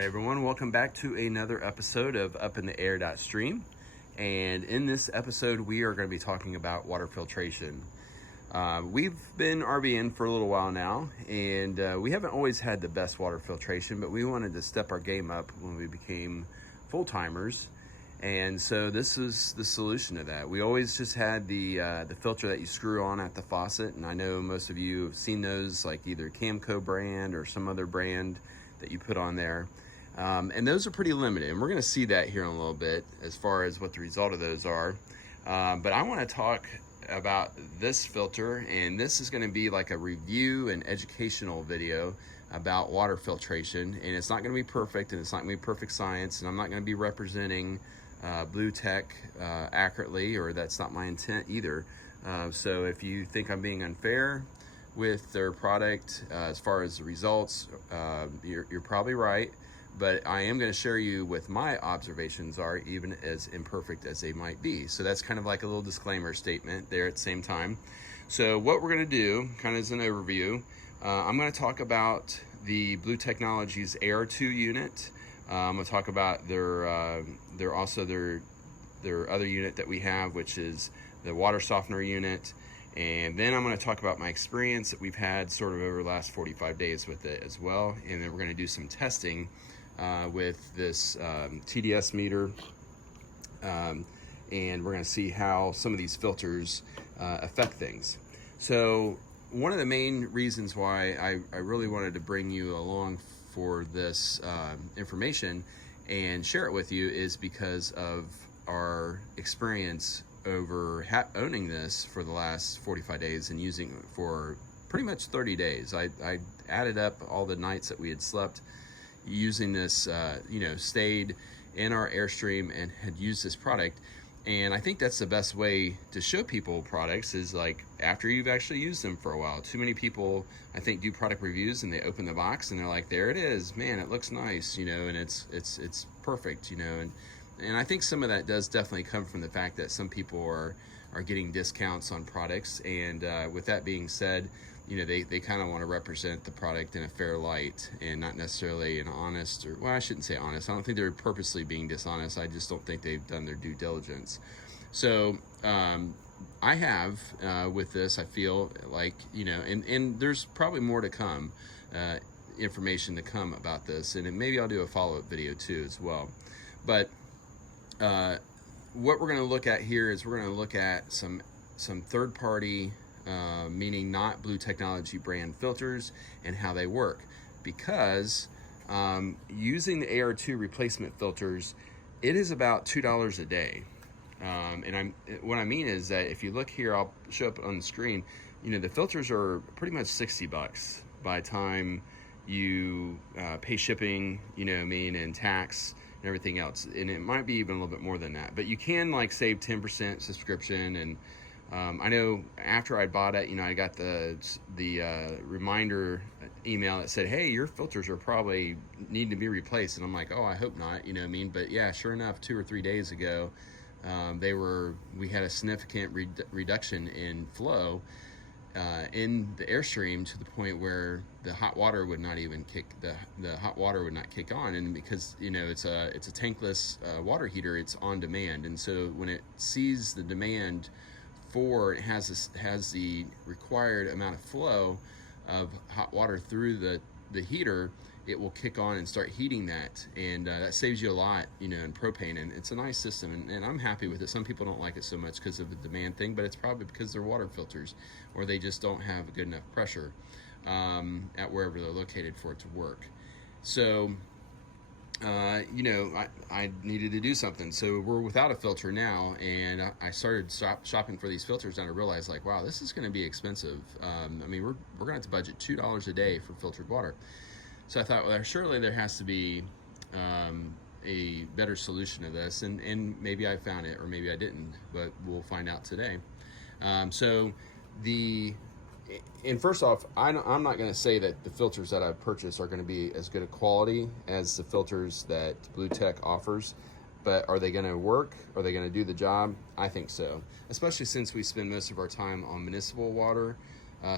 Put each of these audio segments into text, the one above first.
right, everyone, welcome back to another episode of Up in the Air.stream. And in this episode, we are going to be talking about water filtration. We've been RVing for a little while now, and we haven't always had the best water filtration, but we wanted to step our game up when we became full-timers. And so this is the solution to that. We always just had the filter that you screw on at the faucet, and I know most of you have seen those, like either Camco brand or some other brand that you put on there. And those are pretty limited, and we're going to see that here in a little bit as far as what the result of those are. But I want to talk about this filter, and this is going to be like a review and educational video about water filtration. And it's not going to be perfect, and it's not going to be perfect science, and I'm not going to be representing Blu Tech accurately, or that's not my intent either. So if you think I'm being unfair with their product as far as the results, you're probably right. But I am going to share you with my observations are, even as imperfect as they might be. So that's kind of like a little disclaimer statement there at the same time. So what we're going to do, kind of as an overview, I'm going to talk about the Blu Technology's Air.2 unit. I'm going to talk about their other unit that we have, which is the water softener unit. And then I'm going to talk about my experience that we've had sort of over the last 45 days with it as well. And then we're going to do some testing with this TDS meter. And we're going to see how some of these filters affect things. So one of the main reasons why I really wanted to bring you along for this information and share it with you is because of our experience over owning this for the last 45 days and using it for pretty much 30 days. I added up all the nights that we had slept using this, stayed in our Air.stream and had used this product. And I think that's the best way to show people products is like after you've actually used them for a while. Too many people, I think, do product reviews and they open the box and they're like, there it is, man, it looks nice, and it's perfect, and I think some of that does definitely come from the fact that some people are getting discounts on products. And with that being said, they kind of want to represent the product in a fair light and not necessarily an honest, or, well, I shouldn't say honest. I don't think they're purposely being dishonest. I just don't think they've done their due diligence. So I have with this, I feel like, and there's probably more to come, information to come about this. And maybe I'll do a follow-up video too as well. But what we're going to look at here is we're going to look at some third-party, meaning not Blu Technology brand filters and how they work. Because using the AR2 replacement filters, it is about $2 a day. And what I mean is that if you look here, I'll show up on the screen. The filters are pretty much $60 by the time you pay shipping, and tax and everything else, and it might be even a little bit more than that, but you can like save 10% subscription. And I know after I bought it, I got the reminder email that said, hey, your filters are probably need to be replaced, and I'm like, oh, I hope not, but yeah, sure enough, 2 or 3 days ago, we had a significant reduction in flow in the Air.stream to the point where the hot water would not even kick on. And because it's a tankless water heater, it's on demand, and so when it sees the demand for it has the required amount of flow of hot water through the heater, it will kick on and start heating that, and that saves you a lot, in propane, and it's a nice system, and I'm happy with it. Some people don't like it so much because of the demand thing, but it's probably because they're water filters, or they just don't have a good enough pressure at wherever they're located for it to work. So, I needed to do something, so we're without a filter now, and I started shopping for these filters, and I realized, like, wow, this is going to be expensive. We're going to have to budget $2 a day for filtered water. So I thought, well, surely there has to be a better solution to this, and maybe I found it, or maybe I didn't, but we'll find out today. And first off, I'm not going to say that the filters that I've purchased are going to be as good a quality as the filters that Blu Tech offers, but are they going to work? Are they going to do the job? I think so, especially since we spend most of our time on municipal water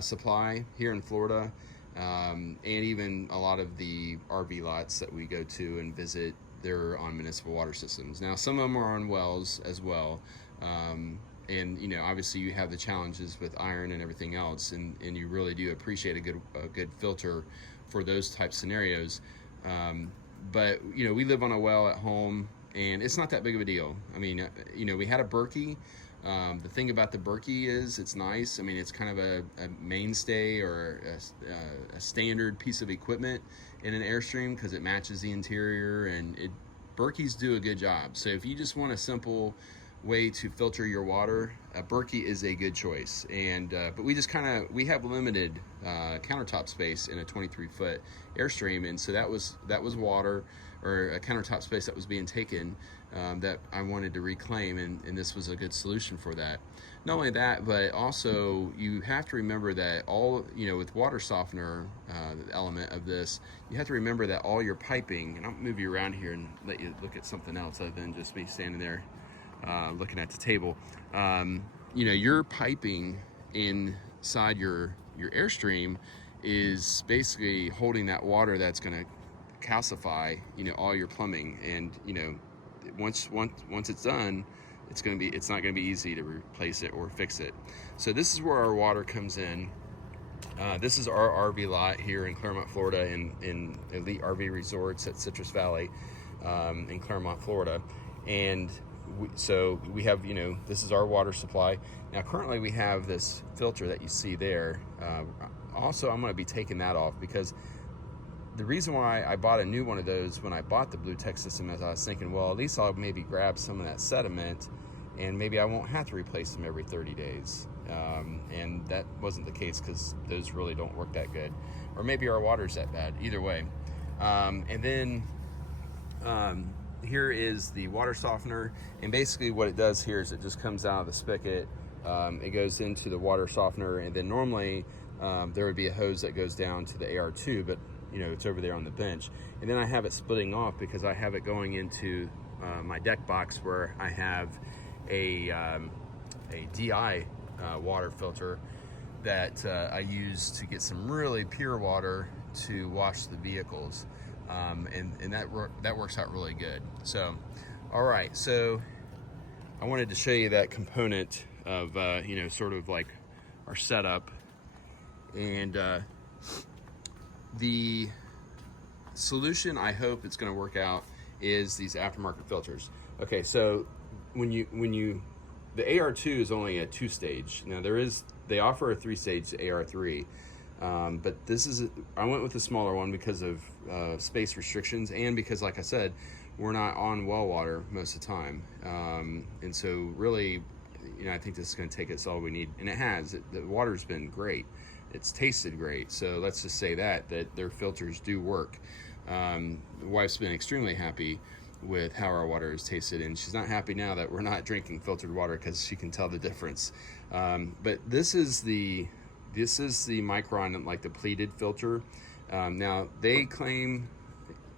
supply here in Florida. and even a lot of the RV lots that we go to and visit, they're on municipal water systems. Now, some of them are on wells as well. And you know, obviously you have the challenges with iron and everything else, and you really do appreciate a good filter for those type scenarios. But you know, we live on a well at home, and it's not that big of a deal. I mean, you know, we had a Berkey. The thing about the Berkey is it's nice. I mean, it's kind of a mainstay or a standard piece of equipment in an Airstream because it matches the interior, and Berkeys do a good job. So if you just want a simple way to filter your water, a Berkey is a good choice. And but we just we have limited countertop space in a 23-foot Airstream, and so that was water or a countertop space that was being taken that I wanted to reclaim, and this was a good solution for that. Not only that, but also you have to remember that with water softener, the element of this, you have to remember that all your piping, and I'll move you around here and let you look at something else other than just me standing there looking at the table. Your piping inside your Airstream is basically holding that water that's going to calcify all your plumbing, and once it's done, it's not going to be easy to replace it or fix it. So this is where our water comes in. This is our RV lot here in Claremont, Florida, in Elite RV Resorts at Citrus Valley in Claremont, Florida. And so we have, this is our water supply. Now currently we have this filter that you see there. Also, I'm going to be taking that off because the reason why I bought a new one of those when I bought the Blu Tech system is I was thinking, well, at least I'll maybe grab some of that sediment and maybe I won't have to replace them every 30 days. And that wasn't the case because those really don't work that good. Or maybe our water's that bad. Either way. And then here is the water softener. And basically what it does here is it just comes out of the spigot. It goes into the water softener, and then normally there would be a hose that goes down to the AR2, but it's over there on the bench. And then I have it splitting off because I have it going into my deck box where I have a DI water filter that I use to get some really pure water to wash the vehicles. And that works out really good. So, all right, so I wanted to show you that component of, sort of like our setup. And the solution I hope it's going to work out is these aftermarket filters. Okay, so when the AR2 is only a 2-stage. Now they offer a 3-stage AR3, but I went with the smaller one because of space restrictions, and because, like I said, we're not on well water most of the time, and so really, I think this is going to take us all we need, and it has. The water's been great. It's tasted great. So let's just say that their filters do work. The wife's been extremely happy with how our water is tasted, and she's not happy now that we're not drinking filtered water because she can tell the difference. But this is the Micron, like the pleated filter. Now they claim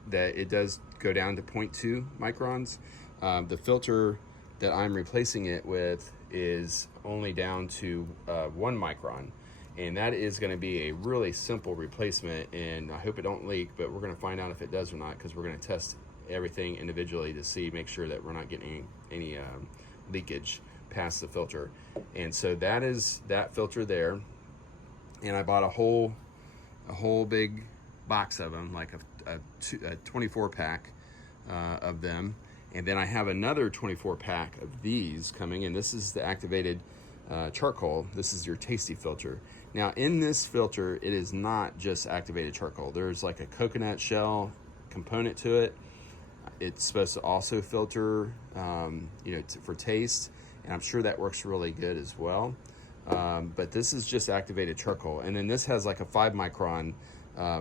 that it does go down to 0.2 microns. The filter that I'm replacing it with is only down to 1 micron. And that is going to be a really simple replacement, and I hope it don't leak, but we're going to find out if it does or not, because we're going to test everything individually to make sure that we're not getting any leakage past the filter. And so that is that filter there, and I bought a whole big box of them, like a 24 pack of them, and then I have another 24 pack of these coming, and this is the activated charcoal. This is your tasty filter. Now in this filter, it is not just activated charcoal. There's like a coconut shell component to it. It's supposed to also filter, for taste, and I'm sure that works really good as well. But this is just activated charcoal, and then this has like a 5 micron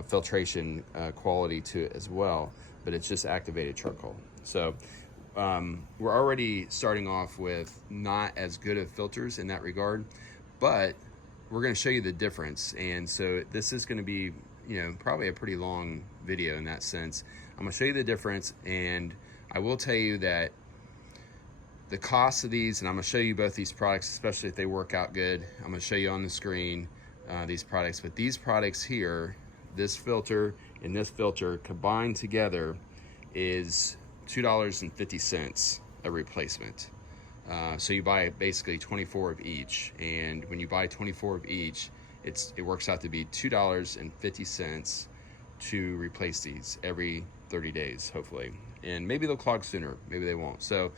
filtration quality to it as well, but it's just activated charcoal. So we're already starting off with not as good of filters in that regard, but we're going to show you the difference. And so this is going to be, probably a pretty long video in that sense. I'm going to show you the difference, and I will tell you that the cost of these, and I'm going to show you both these products, especially if they work out good. I'm going to show you on the screen these products, but these products here this filter and this filter combined together is $2.50 a replacement. So you buy basically 24 of each, and when you buy 24 of each, it works out to be $2.50 to replace these every 30 days, hopefully. And maybe they'll clog sooner, maybe they won't. So,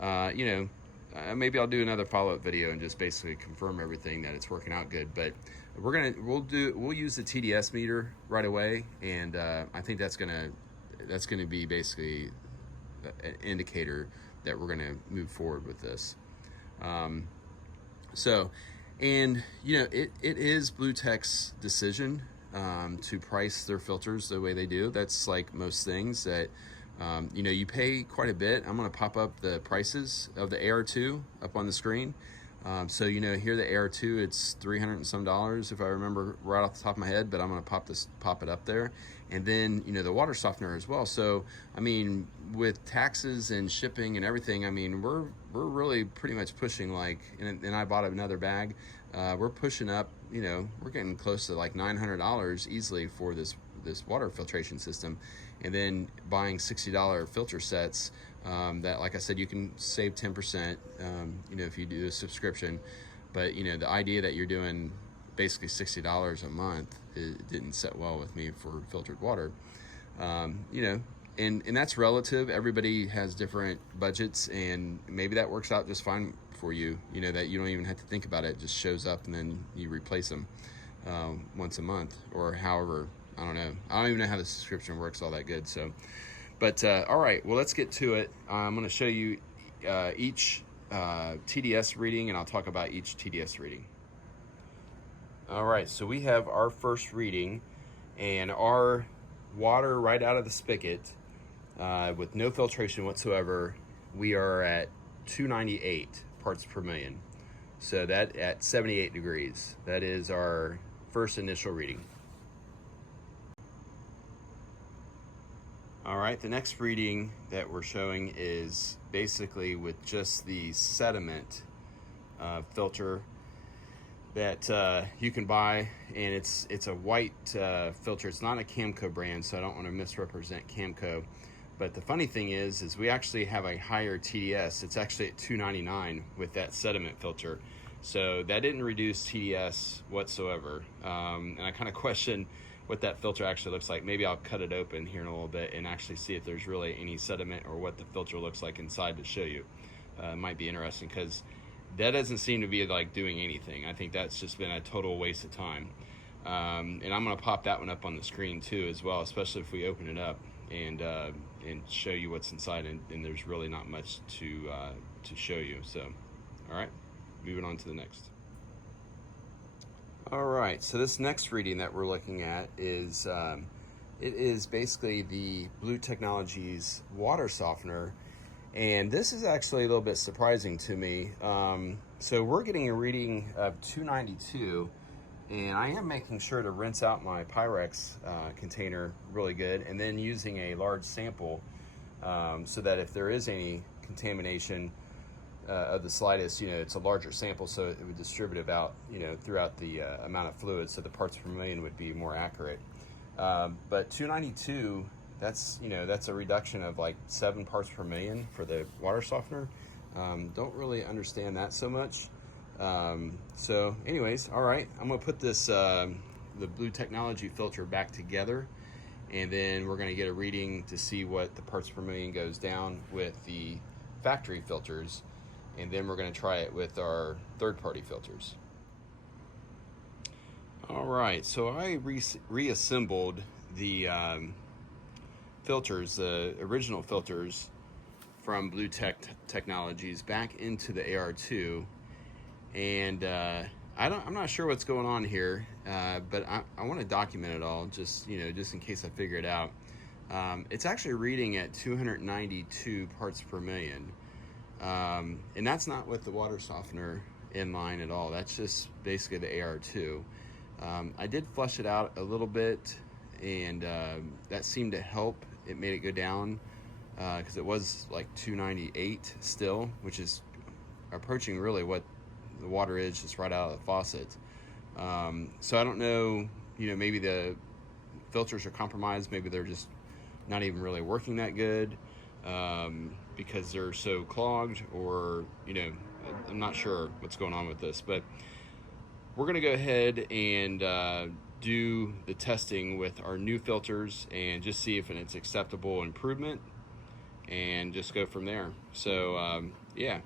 maybe I'll do another follow-up video and just basically confirm everything that it's working out good. But we'll use the TDS meter right away, and I think that's gonna be basically an indicator that we're gonna move forward with this. And it is Blu Tech's decision to price their filters the way they do. That's like most things that you pay quite a bit. I'm going to pop up the prices of the AR2 up on the screen. So here the AR2, it's $300 and some if I remember right off the top of my head, but I'm going to pop it up there. And then the water softener as well. So I mean, with taxes and shipping and everything, I mean we're really pretty much pushing, like, and I bought another bag. We're pushing up, we're getting close to like $900 easily for this water filtration system, and then buying $60 filter sets that, like I said, you can save 10%, if you do a subscription. But the idea that you're doing basically $60 a month, it didn't set well with me for filtered water. And that's relative. Everybody has different budgets, and maybe that works out just fine for you, that you don't even have to think about it. It just shows up and then you replace them once a month or however. I don't know. I don't even know how the subscription works all that good. So, but all right, well, let's get to it. I'm going to show you each TDS reading, and I'll talk about each TDS reading. All right, so we have our first reading, and our water right out of the spigot with no filtration whatsoever, we are at 298 parts per million. So that at 78 degrees, that is our first initial reading. All right, the next reading that we're showing is basically with just the sediment filter that you can buy, and it's a white filter. It's not a Camco brand, so I don't want to misrepresent Camco. But the funny thing is we actually have a higher TDS. It's actually at $2.99 with that sediment filter. So that didn't reduce TDS whatsoever. And I kind of question what that filter actually looks like. Maybe I'll cut it open here in a little bit and actually see if there's really any sediment or what the filter looks like inside to show you. It might be interesting, because that doesn't seem to be like doing anything. I think that's just been a total waste of time. And I'm going to pop that one up on the screen too as well, especially if we open it up and show you what's inside, and there's really not much to show you. So, all right, moving on to the next. All right, so this next reading that we're looking at is it is basically the Blu Technology's water softener, and this is actually a little bit surprising to me. So we're getting a reading of 292, and I am making sure to rinse out my Pyrex container really good, and then using a large sample so that if there is any contamination of the slightest, it's a larger sample, so it would distribute about, throughout the amount of fluid, so the parts per million would be more accurate. But 292, that's a reduction of like 7 parts per million for the water softener. Don't really understand that so much. So anyways, all right, I'm gonna put this the Blu Technology filter back together, and then we're gonna get a reading to see what the parts per million goes down with the factory filters, and then we're going to try it with our third-party filters. All right, so I reassembled the filters, the original filters from Blu Technologies back into the AR2, and I'm not sure what's going on here, but I want to document it all, just in case I figure it out. It's actually reading at 292 parts per million. And that's not with the water softener in line at all. That's just basically the AR2. I did flush it out a little bit, and that seemed to help. It made it go down because it was like 298 still, which is approaching really what the water is just right out of the faucet. So I don't know, maybe the filters are compromised. Maybe they're just not even really working that good because they're so clogged, or I'm not sure what's going on with this, but we're going to go ahead and do the testing with our new filters and just see if it's acceptable improvement, and just go from there. So yeah.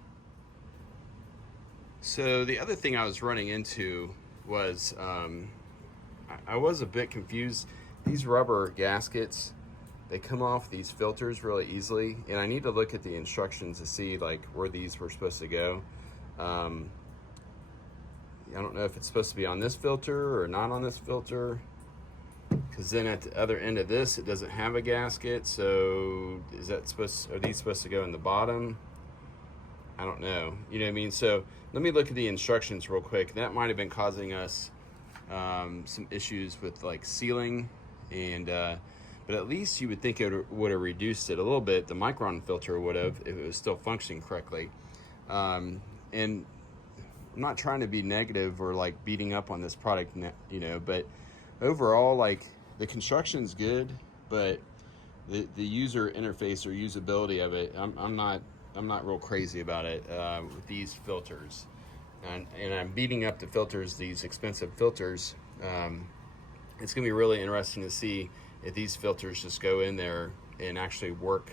So the other thing I was running into was I was a bit confused. These rubber gaskets, they come off these filters really easily, and I need to look at the instructions to see like where these were supposed to go. I don't know if it's supposed to be on this filter or not on this filter, because then at the other end of this it doesn't have a gasket. So are these supposed to go in the bottom? I don't know, you know what I mean? So let me look at the instructions real quick. That might have been causing us some issues with like sealing, and but at least you would think it would have reduced it a little bit. The micron filter would have, if it was still functioning correctly. And I'm not trying to be negative or like beating up on this product, but overall, like, the construction's good, but the user interface or usability of it, I'm not real crazy about it with these filters. And I'm beating up the filters, these expensive filters. It's gonna be really interesting to see if these filters just go in there and actually work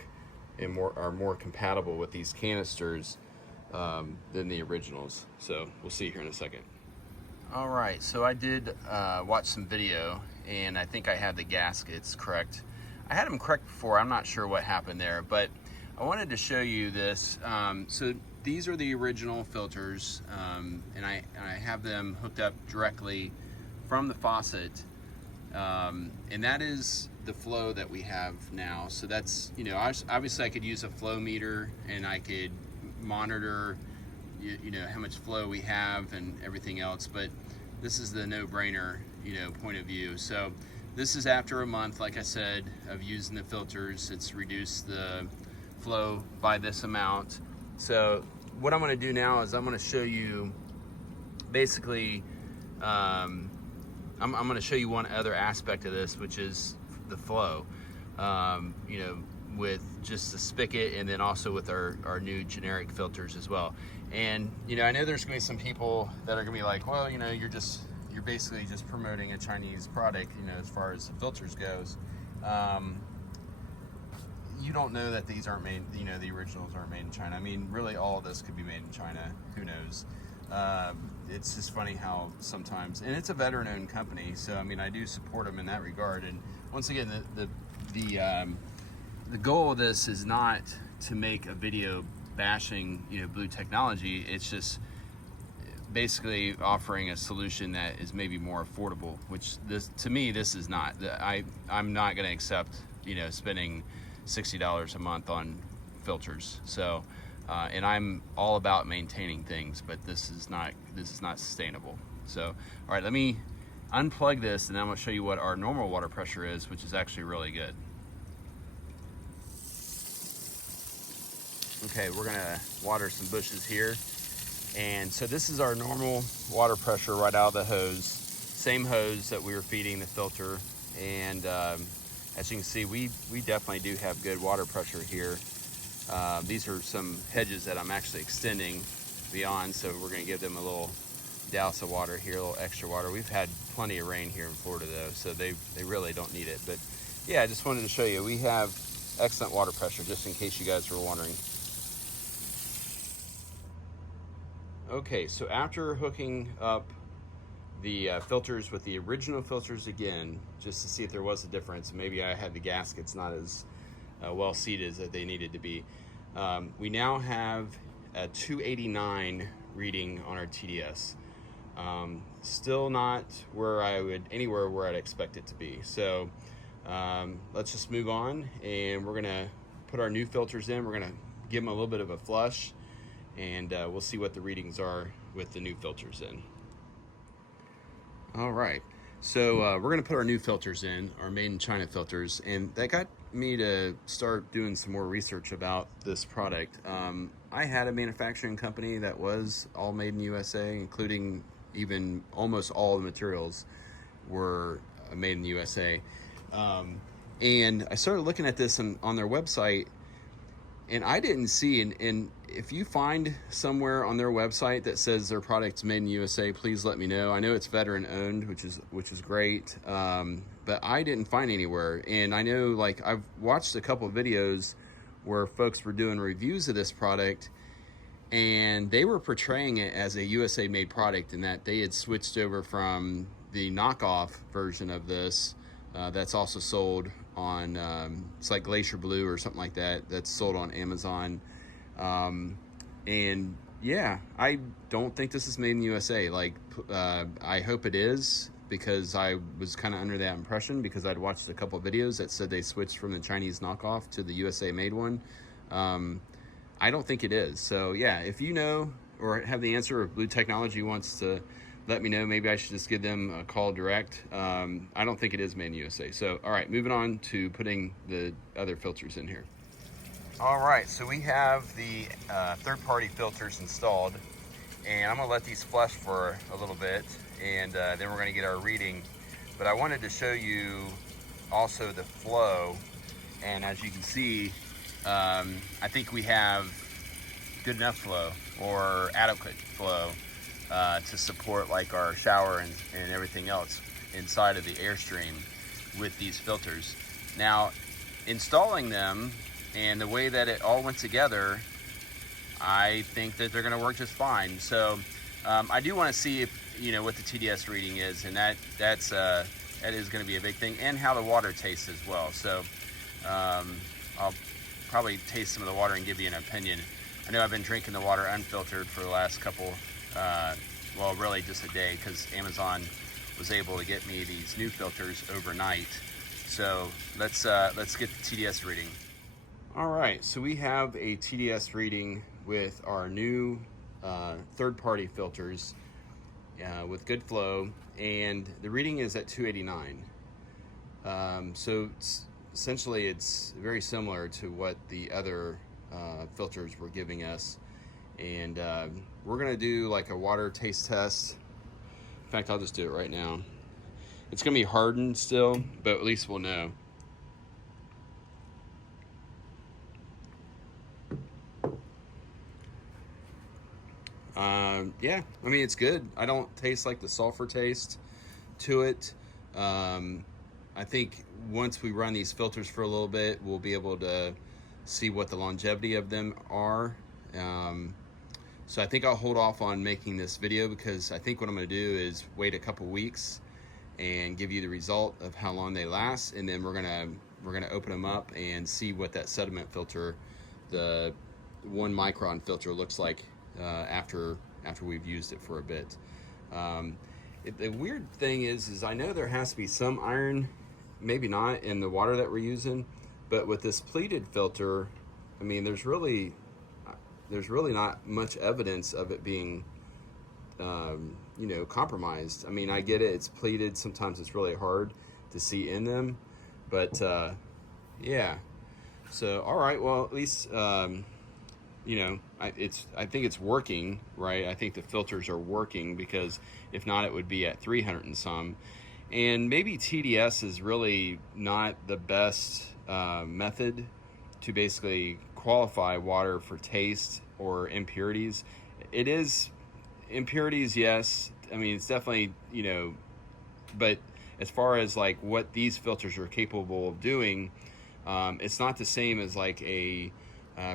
and are more compatible with these canisters than the originals. So we'll see here in a second. All right, so I did watch some video, and I think I had the gaskets correct. I had them correct before. I'm not sure what happened there, but I wanted to show you this. So these are the original filters, and I have them hooked up directly from the faucet, and that is the flow that we have now. So that's, obviously I could use a flow meter and I could monitor how much flow we have and everything else, but this is the no-brainer point of view. So this is after a month, like I said, of using the filters. It's reduced the flow by this amount. So what I'm going to do now is I'm going to show you basically I'm going to show you one other aspect of this, which is the flow, with just the spigot, and then also with our new generic filters as well. And I know there's gonna be some people that are gonna be like, well, you're basically just promoting a Chinese product, as far as the filters goes. You don't know that these aren't made, the originals aren't made in China. I mean, really all of this could be made in China, who knows. It's just funny how sometimes, and it's a veteran-owned company, so I mean, I do support them in that regard. And once again, the goal of this is not to make a video bashing Blu Technology. It's just basically offering a solution that is maybe more affordable, which to me this is not. I'm not going to accept spending $60 a month on filters. So and I'm all about maintaining things, but this is not sustainable. So all right, let me unplug this, and then I'm going to show you what our normal water pressure is, which is actually really good. Okay, we're gonna water some bushes here. And so this is our normal water pressure right out of the hose. Same hose that we were feeding the filter. And as you can see, we definitely do have good water pressure here. These are some hedges that I'm actually extending beyond, so we're gonna give them a little douse of water here, a little extra water. We've had plenty of rain here in Florida though, so they really don't need it. But yeah, I just wanted to show you, we have excellent water pressure, just in case you guys were wondering. Okay, so after hooking up the filters with the original filters again, just to see if there was a difference, maybe I had the gaskets not as well seated as they needed to be, we now have a 289 reading on our TDS. Still not where anywhere where I'd expect it to be. So let's just move on, and we're gonna put our new filters in. We're gonna give them a little bit of a flush, and we'll see what the readings are with the new filters in. All right, so we're gonna put our new filters in, our made in China filters, and that got me to start doing some more research about this product. I had a manufacturing company that was all made in USA, including even almost all the materials were made in the USA. And I started looking at this on their website, and I didn't see, and if you find somewhere on their website that says their product's made in the USA, please let me know. I know it's veteran owned, which is great, but I didn't find anywhere. And I know, like, I've watched a couple of videos where folks were doing reviews of this product, and they were portraying it as a USA made product, and that they had switched over from the knockoff version of this that's also sold on it's like Glacier Blue or something like that, that's sold on Amazon. And yeah, I don't think this is made in the USA. Like, I hope it is, because I was kind of under that impression, because I'd watched a couple of videos that said they switched from the Chinese knockoff to the USA made one. I don't think it is. So yeah, if you know or have the answer, or Blu Technology wants to let me know, maybe I should just give them a call direct. I don't think it is made in the USA. So, all right, moving on to putting the other filters in here. All right, so we have the third-party filters installed, and I'm gonna let these flush for a little bit, and then we're gonna get our reading. But I wanted to show you also the flow, and as you can see, I think we have good enough flow, or adequate flow, to support like our shower and everything else inside of the Air.stream with these filters. Now, installing them and the way that it all went together, I think that they're going to work just fine. So I do want to see if, you know, what the TDS reading is, and that is going to be a big thing, and how the water tastes as well. So I'll probably taste some of the water and give you an opinion. I know I've been drinking the water unfiltered for the last couple, well, really just a day, because Amazon was able to get me these new filters overnight. So let's get the TDS reading. All right, so we have a TDS reading with our new third-party filters with good flow, and the reading is at 289. So essentially it's very similar to what the other filters were giving us. And we're gonna do like a water taste test. In fact, I'll just do it right now. It's gonna be hardened still, but at least we'll know. Yeah, I mean, it's good. I don't taste like the sulfur taste to it. I think once we run these filters for a little bit, we'll be able to see what the longevity of them are. So I think I'll hold off on making this video, because I think what I'm going to do is wait a couple weeks and give you the result of how long they last, and then we're gonna open them up and see what that sediment filter, the 1 micron filter, looks like after we've used it for a bit. The weird thing is I know there has to be some iron, maybe not, in the water that we're using, but with this pleated filter, I mean, there's really not much evidence of it being you know, compromised. I mean, I get it, it's pleated, sometimes it's really hard to see in them, but yeah. So all right, well, at least you know, I think it's working, right? I think the filters are working, because if not, it would be at 300 and some. And maybe TDS is really not the best method to basically qualify water for taste or impurities. It is impurities, yes. I mean, it's definitely, you know, but as far as like what these filters are capable of doing, it's not the same as like a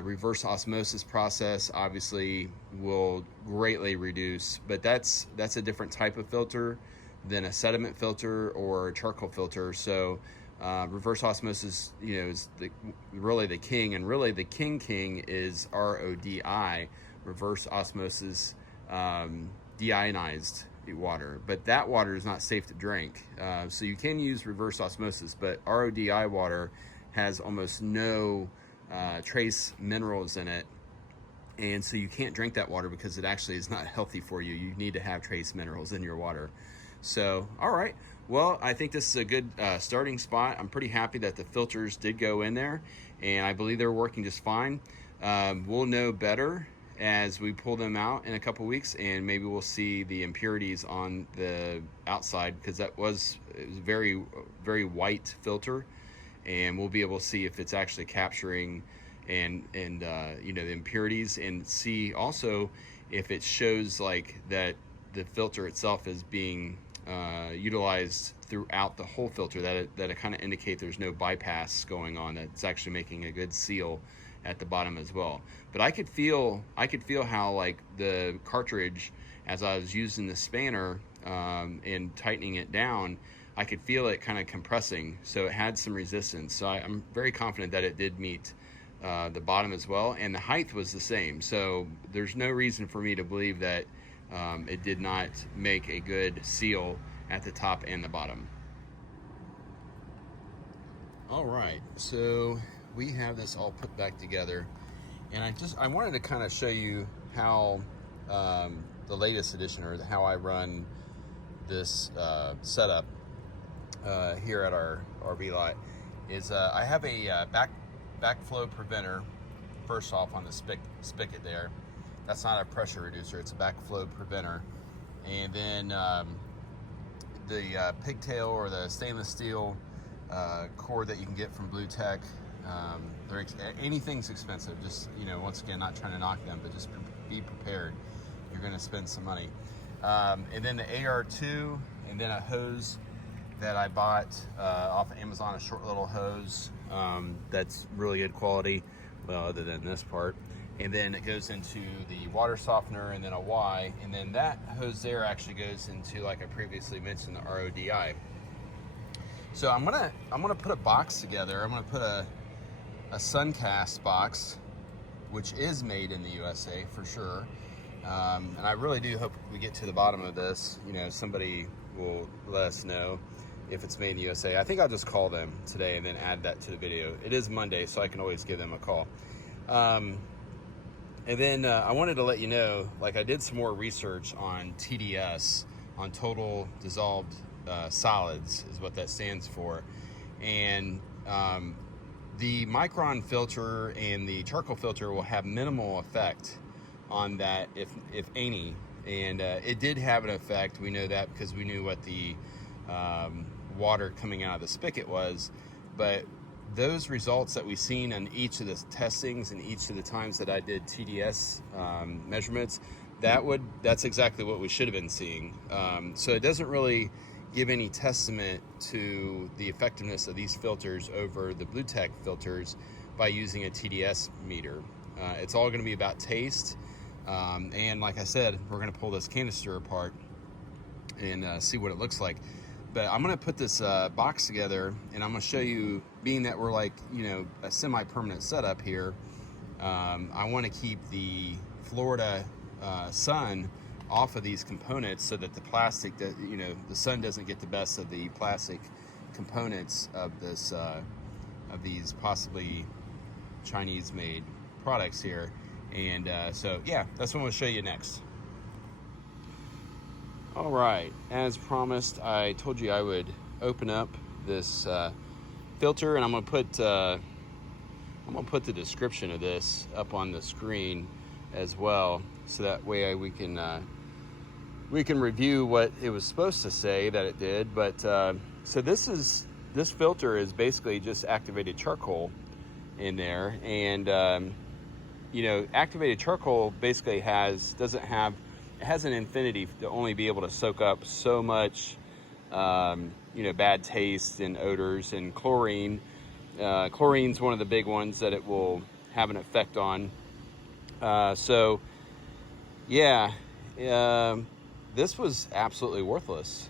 reverse osmosis process. Obviously will greatly reduce, but that's a different type of filter than a sediment filter or a charcoal filter. So reverse osmosis, you know, is really the king, and really the king is RODI, reverse osmosis deionized water, but that water is not safe to drink. So you can use reverse osmosis, but RODI water has almost no trace minerals in it, and so you can't drink that water because it actually is not healthy for you. You need to have trace minerals in your water. So all right, well, I think this is a good starting spot. I'm pretty happy that the filters did go in there, and I believe they're working just fine. We'll know better as we pull them out in a couple weeks, and maybe we'll see the impurities on the outside, because it was very, very white filter, and we'll be able to see if it's actually capturing and you know, the impurities, and see also if it shows like that the filter itself is being utilized throughout the whole filter, that it kind of indicate there's no bypass going on, that it's actually making a good seal at the bottom as well. But I could feel how like the cartridge, as I was using the spanner and tightening it down, I could feel it kind of compressing, so it had some resistance. So I'm very confident that it did meet the bottom as well, and the height was the same. So there's no reason for me to believe that it did not make a good seal at the top and the bottom. All right, so we have this all put back together, and I wanted to kind of show you how the latest edition, or how I run this setup here at our RV lot, is I have a backflow preventer first off on the spigot there. That's not a pressure reducer, it's a backflow preventer. And then the pigtail or the stainless steel cord that you can get from Blu Tech. Anything's expensive. Just, you know, once again, not trying to knock them, but just be prepared. You're going to spend some money. And then the AR2, and then a hose that I bought off of Amazon, a short little hose that's really good quality, well, other than this part. And then it goes into the water softener, and then a Y, and then that hose there actually goes into, like I previously mentioned, the RODI. So I'm gonna put a box together. I'm gonna put a Suncast box, which is made in the USA for sure. And I really do hope we get to the bottom of this. You know, somebody will let us know if it's made in the USA. I think I'll just call them today and then add that to the video. It is Monday, so I can always give them a call. And then I wanted to let you know, like, I did some more research on TDS, on total dissolved solids is what that stands for. And the micron filter and the charcoal filter will have minimal effect on that, if any. And it did have an effect. We know that because we knew what the water coming out of the spigot was. But those results that we've seen in each of the testings and each of the times that I did TDS measurements, that's exactly what we should have been seeing. So it doesn't really give any testament to the effectiveness of these filters over the Blu Tech filters by using a TDS meter. It's all going to be about taste, and like I said, we're going to pull this canister apart and see what it looks like. But I'm going to put this box together, and I'm going to show you, being that we're like, you know, a semi-permanent setup here, I want to keep the Florida sun off of these components so that the plastic, that, you know, the sun doesn't get the best of the plastic components of this of these possibly Chinese made products here. And so yeah, that's what I'm going to show you next. All right, as promised, I told you I would open up this filter, and I'm gonna put the description of this up on the screen as well, so that way we can review what it was supposed to say that it did. But so this filter is basically just activated charcoal in there, and you know, activated charcoal basically it has an infinity to only be able to soak up so much, you know, bad taste and odors. And chlorine. Chlorine's one of the big ones that it will have an effect on. So, yeah, this was absolutely worthless,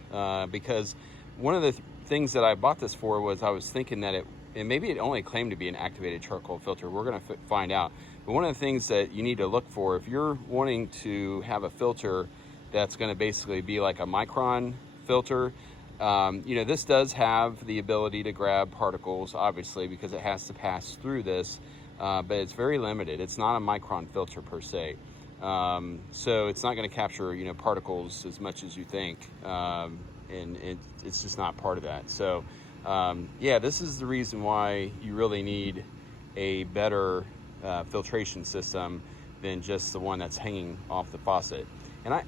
because one of the things that I bought this for was, I was thinking that and maybe it only claimed to be an activated charcoal filter. We're going to find out. But one of the things that you need to look for, if you're wanting to have a filter that's going to basically be like a micron filter, you know, this does have the ability to grab particles, obviously, because it has to pass through this, but it's very limited. It's not a micron filter per se. So it's not going to capture, you know, particles as much as you think, and it's just not part of that. So yeah, this is the reason why you really need a better filtration system than just the one that's hanging off the faucet.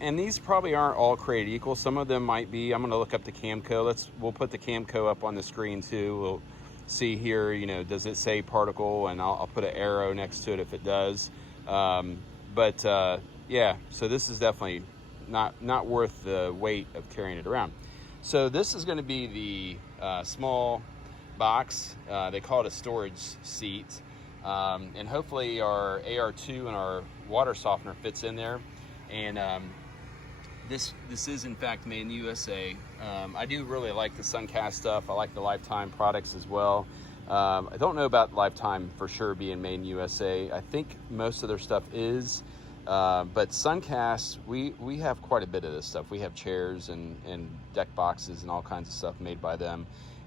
And these probably aren't all created equal. Some of them might be. I'm going to look up the Camco. We'll put the Camco up on the screen too. We'll see here, you know, does it say particle? And I'll put an arrow next to it if it does. Yeah, so this is definitely not worth the weight of carrying it around. So this is going to be the small box. They call it a storage seat. And hopefully our AR2 and our water softener fits in there. And this is in fact made in the USA. I do really like the Suncast stuff. I like the Lifetime products as well. I don't know about Lifetime for sure being made in USA. I think most of their stuff is, but Suncast, we have quite a bit of this stuff. We have chairs and deck boxes and all kinds of stuff made by them.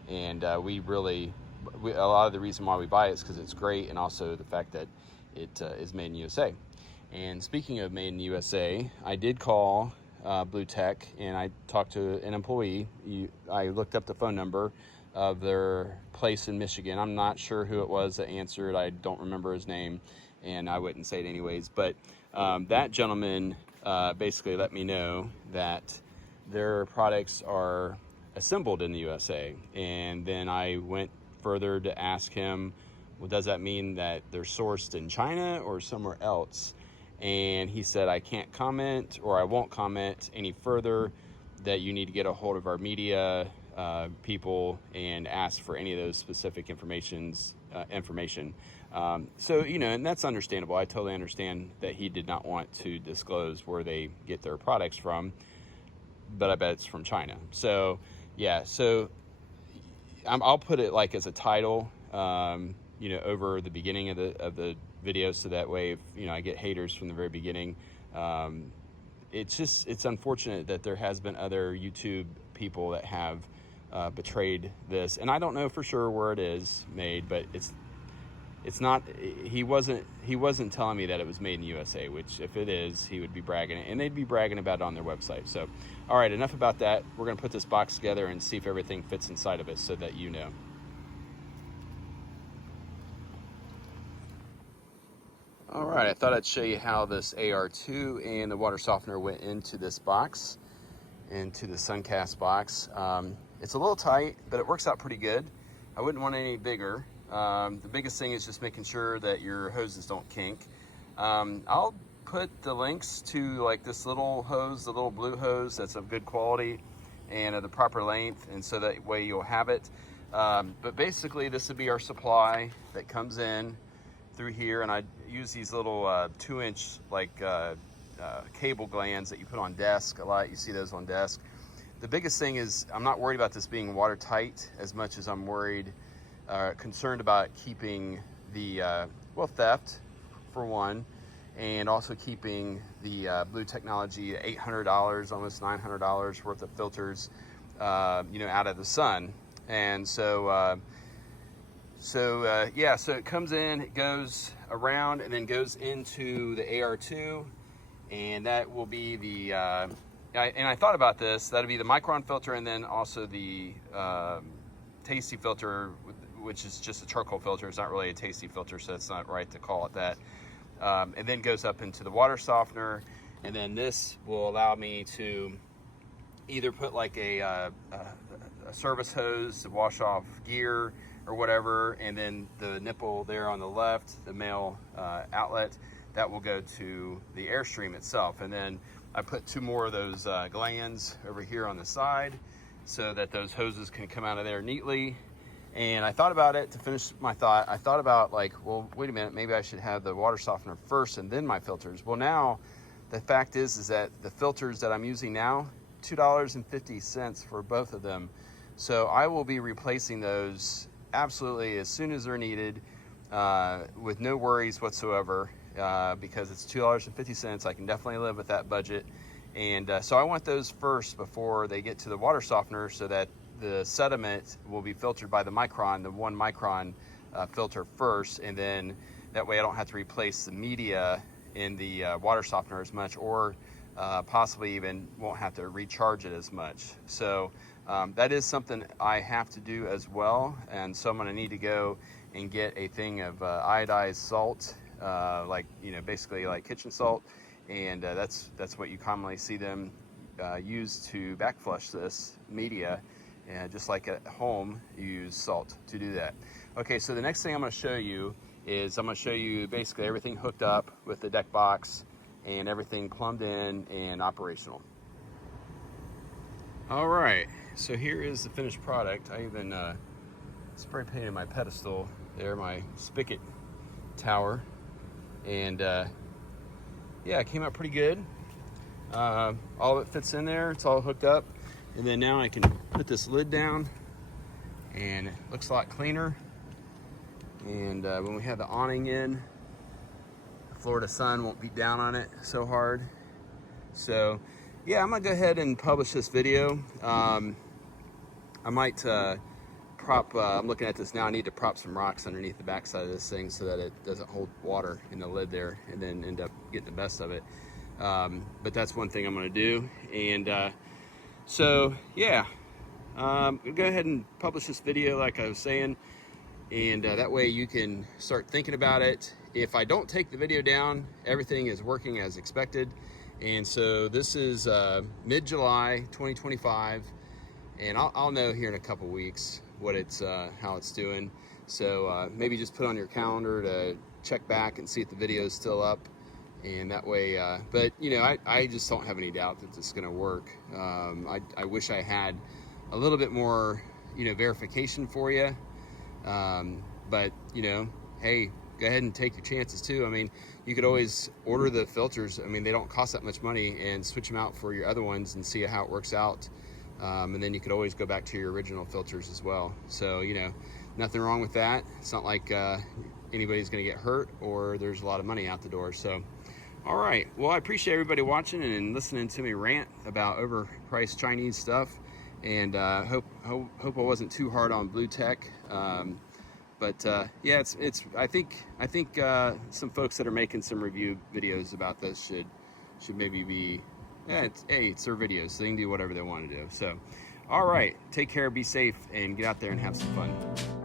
And a lot of the reason why we buy it is because it's great, and also the fact that it is made in USA. And speaking of made in the USA, I did call Blu Tech and I talked to an employee. I looked up the phone number of their place in Michigan. I'm not sure who it was that answered. I don't remember his name, and I wouldn't say it anyways. But that gentleman basically let me know that their products are assembled in the USA. And then I went further to ask him, well, does that mean that they're sourced in China or somewhere else? And he said, I can't comment, or I won't comment any further, that you need to get a hold of our media people and ask for any of those specific information. So, you know, and that's understandable. I totally understand that he did not want to disclose where they get their products from, but I bet it's from China. So, yeah, so I'll put it like as a title, you know, over the beginning of the video, so that way if, you know, I get haters from the very beginning. It's unfortunate that there has been other YouTube people that have betrayed this, and I don't know for sure where it is made, but it's not. He wasn't telling me that it was made in the USA, which if it is, he would be bragging it, and they'd be bragging about it on their website. So, all right, enough about that. We're gonna put this box together and see if everything fits inside of it, so that you know. All right, I thought I'd show you how this AR2 and the water softener went into this box, into the Suncast box. It's a little tight, but it works out pretty good. I wouldn't want it any bigger. The biggest thing is just making sure that your hoses don't kink. I'll put the links to like this little hose, the little blue hose that's of good quality and of the proper length, and so that way you'll have it. But basically this would be our supply that comes in through here, and I use these little 2-inch like cable glands that you put on desk a lot. You see those on desk. The biggest thing is I'm not worried about this being watertight as much as I'm concerned about keeping the theft for one, and also keeping the Blu Technology $800, almost $900 worth of filters, you know, out of the sun. And so so it comes in, it goes around, and then goes into the AR2, and that will be the, and I thought about this, that'll be the micron filter, and then also the tasty filter, which is just a charcoal filter. It's not really a tasty filter, so it's not right to call it that. And then goes up into the water softener, and then this will allow me to either put like a service hose to wash off gear or whatever, and then the nipple there on the left, the male outlet, that will go to the Air.stream itself. And then I put 2 more of those glands over here on the side so that those hoses can come out of there neatly. And I thought about it, to finish my thought, I thought about like, well, wait a minute, maybe I should have the water softener first and then my filters. Well, now the fact is that the filters that I'm using now, $2.50 for both of them. So I will be replacing those absolutely as soon as they're needed, with no worries whatsoever, because it's $2.50. I can definitely live with that budget. And so I want those first before they get to the water softener, so that the sediment will be filtered by the 1 micron filter first, and then that way I don't have to replace the media in the water softener as much, or possibly even won't have to recharge it as much. So that is something I have to do as well, and so I'm going to need to go and get a thing of iodized salt like, you know, basically like kitchen salt, and that's what you commonly see them use to backflush this media. And just like at home, you use salt to do that. Okay, so the next thing I'm going to show you is I'm going to show you basically everything hooked up with the deck box and everything plumbed in and operational. All right, so here is the finished product. I even spray painted my pedestal there, my spigot tower, and yeah, it came out pretty good. All of it fits in there, it's all hooked up, and then now I can put this lid down and it looks a lot cleaner. And when we have the awning in, the Florida sun won't beat down on it so hard. So yeah, I'm gonna go ahead and publish this video. I might prop, I'm looking at this now, I need to prop some rocks underneath the backside of this thing so that it doesn't hold water in the lid there and then end up getting the best of it. But that's one thing I'm gonna do. And so yeah, go ahead and publish this video like I was saying, and that way you can start thinking about it. If I don't take the video down, everything is working as expected. And so this is mid-July 2025, and I'll know here in a couple weeks what it's how it's doing. So maybe just put on your calendar to check back and see if the video is still up, and that way but you know, I just don't have any doubt that this is going to work. I wish I had a little bit more, you know, verification for you, but you know, hey, go ahead and take your chances too. I mean, you could always order the filters. I mean, they don't cost that much money, and switch them out for your other ones and see how it works out. And then you could always go back to your original filters as well. So, you know, nothing wrong with that. It's not like anybody's gonna get hurt or there's a lot of money out the door. So, all right. Well, I appreciate everybody watching and listening to me rant about overpriced Chinese stuff. And hope I wasn't too hard on Blu Tech. But yeah, I think some folks that are making some review videos about this should maybe be, yeah, it's their videos, so they can do whatever they want to do. So, all right, take care, be safe, and get out there and have some fun.